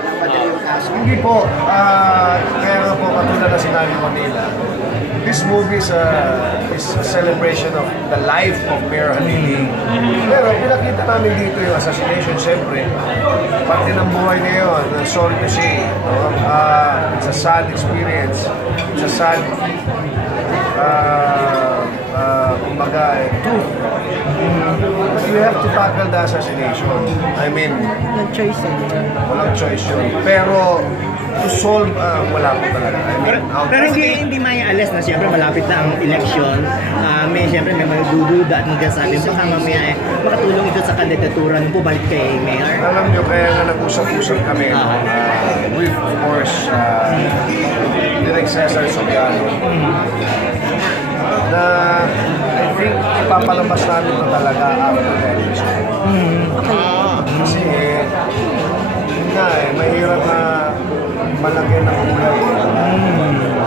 Nagpadali yung kaso? Hindi po. Kaya nga po, katulad na sinabi ko nila, this movie is a celebration of the life of Mayor Halili. Pero pinakita namin dito yung assassination, siyempre. Parte ng buhay niya yun. Sorry to say. No? It's a sad experience. It's a sad kumbaga, truth. But you have to tackle the assassination. I mean, walang choice walang choice yun. Pero to solve, wala po talaga. I mean, pero hindi maialis na siyempre malapit na ang eleksyon. Siyempre may magdududa at magsasabi baka mamaya makatulong ito sa kandidatura ng bumalik kay Mayor. Alam nyo, kaya nga nag-usap-usap kami with, of course, Direk Cesar Soriano, na I think ipapalabas namin ito talaga after the election. Kasi yun nga mahirap na malaki ng kulay.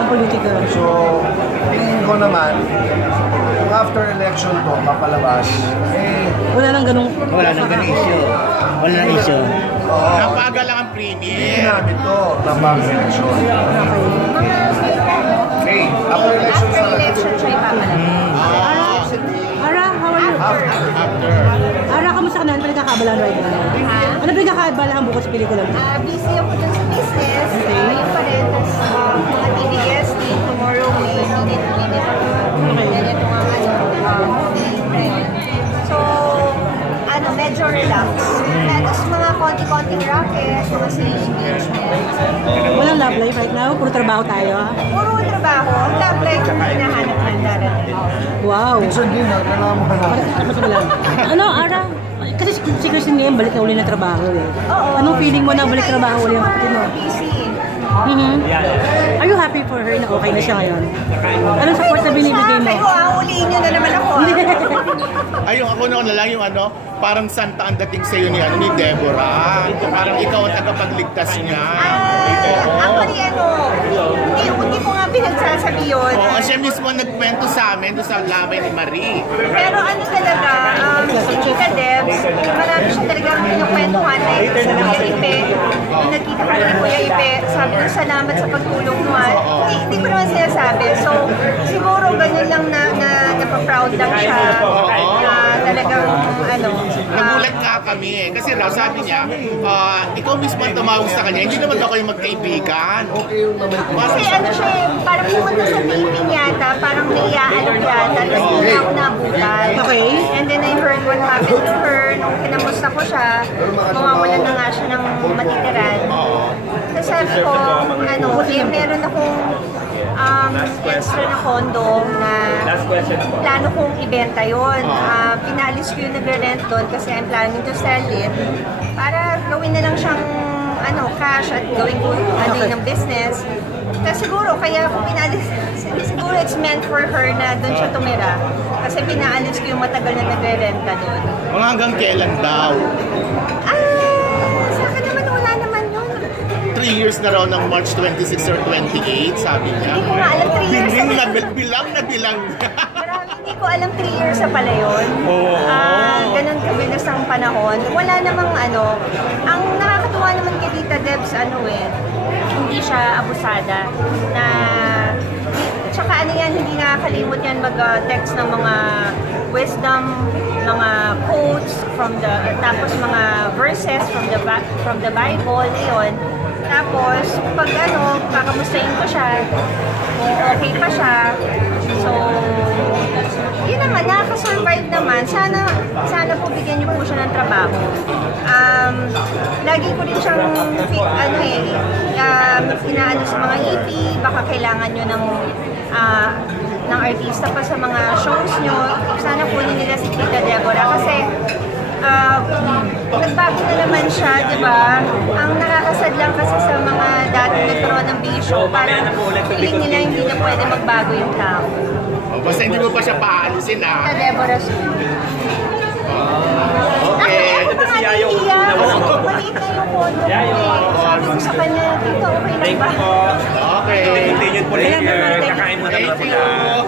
Political. So, tingin ko naman, kung after election to, papalabas, wala nang ganung issue. Wala nang issue. Napaga lang ang hindi premier. namin to napag-election. Okay, after election sa siya Ara, how are you? Ara, kamusta ka na? Ano pinagkakabalaan right now? Ano pinagkakabalaan bukas sa pelikula? Busy ako dun sa business. Yun pa rin. Tapos mga TBS, tomorrow may minute. Ganito nga so, medyo relax. Tapos mga konti-konting racket, mga stage engagement. Walang love life right now? Puro trabaho tayo? Puro trabaho. Love life yung hinahanap ng darating. Wow! Minsan din, kailangan mo hanapin. Ano, Ara? Kasi si Christine ngayon, balik na uli na trabaho eh. Oo. Anong feeling mo na balik trabaho uli ang kapatid mo? Busy. Are you happy for her na okay na siya ngayon? Anong support na binibigay mo? Kayo, uliin nyo na naman ako. Ayun, ako noon na lang yung parang santa ang dating sa'yo ni Deborah. Parang ikaw ang tagapagligtas niya. Actually, hindi ko nga pinagsasabi yun. Oo, siya mismo nagkwento sa amin doon sa lamay ni Marie. Pero talaga, si Chika Debs, marami siya talagang pinukwentuhan na ito sa Kuya Ipe. Nung nagkita ko ni Kuya Ipe, sabi ko salamat sa pagtulong mo. Hindi ko naman sinasabi. So, siguro ganun lang na napaproud lang siya. Talagang, Nagulat nga kami eh. Kasi sabi niya, ikaw mismo ang tumawag sa kanya, hindi naman daw kayo magkaibigan. kasi siya, parang pumunta sa taping yata, parang naiaalok yata, tapos hindi niya ako nabutan. Okay. And then I heard what happened to her, nung kinamusta ko siya, mawawalan na nga siya ng matitiran. Tapos sabi ko, meron akong extra na condo na plano kong ibenta yun. Pinalis ko yung nagre-rent doon kasi I'm planning to sell it para gawin na lang siyang cash at gawin ko ng business. Kasi siguro, kaya kung pinalis, siguro it's meant for her na doon siya tumira. Kasi pinaalis ko yung matagal na nagre-renta doon. Mga hanggang kailan daw? Sa akin naman, wala naman yun. 3 years na raw ng March 26 or 28, sabi niya. Hindi ko nga alam 3 years. Bilang na bilang. Pero hindi ko alam 3 years sa pala yun. Ganun kabilis ang panahon. Wala namang ang nakakatuwa naman kay Tita Debs, hindi siya abusada. Tsaka hindi nakakalimot yan mag-text ng mga wisdom, mga quotes tapos mga verses from the Bible, yun. Tapos, pag kakamustahin ko siya, kung okay pa siya, so, yun naman, nakaka-survive naman. Sana po bigyan niyo po siya ng trabaho. Lagi ko rin siyang, inaano sa mga EP, baka kailangan niyo ng artista pa sa mga shows niyo. Sana po nila si Tita Deborah kasi nagbago na naman siya, di ba? Ang nakakasad lang kasi sa mga dating nagkaroon ng bisyo, parang feeling nila hindi na pwede magbago yung tao. Basta hindi mo pa siya paalisin Tita Deborah Okay. Ito si Yayo. Maliit na yung photo. Sabi ko sa kanya, Tito, okay lang ba? Okay. Continued po later. Kakain mo na pala.